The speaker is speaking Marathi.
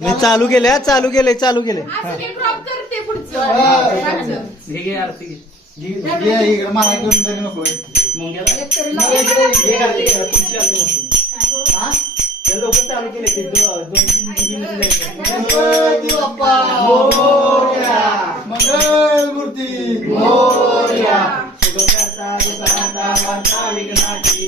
मी चालू केले चालू केले असं हे क्रॉप करते पुढचं हे घे आरती घे. इकडे मला घेऊन तरी नको मुंग्याला लोक चालू केले ते 2-3 गणपती बाप्पा मोरया मंगलमूर्ती मोरया शुभकर्ता दुःखहर्ता वार्ता विघ्नाची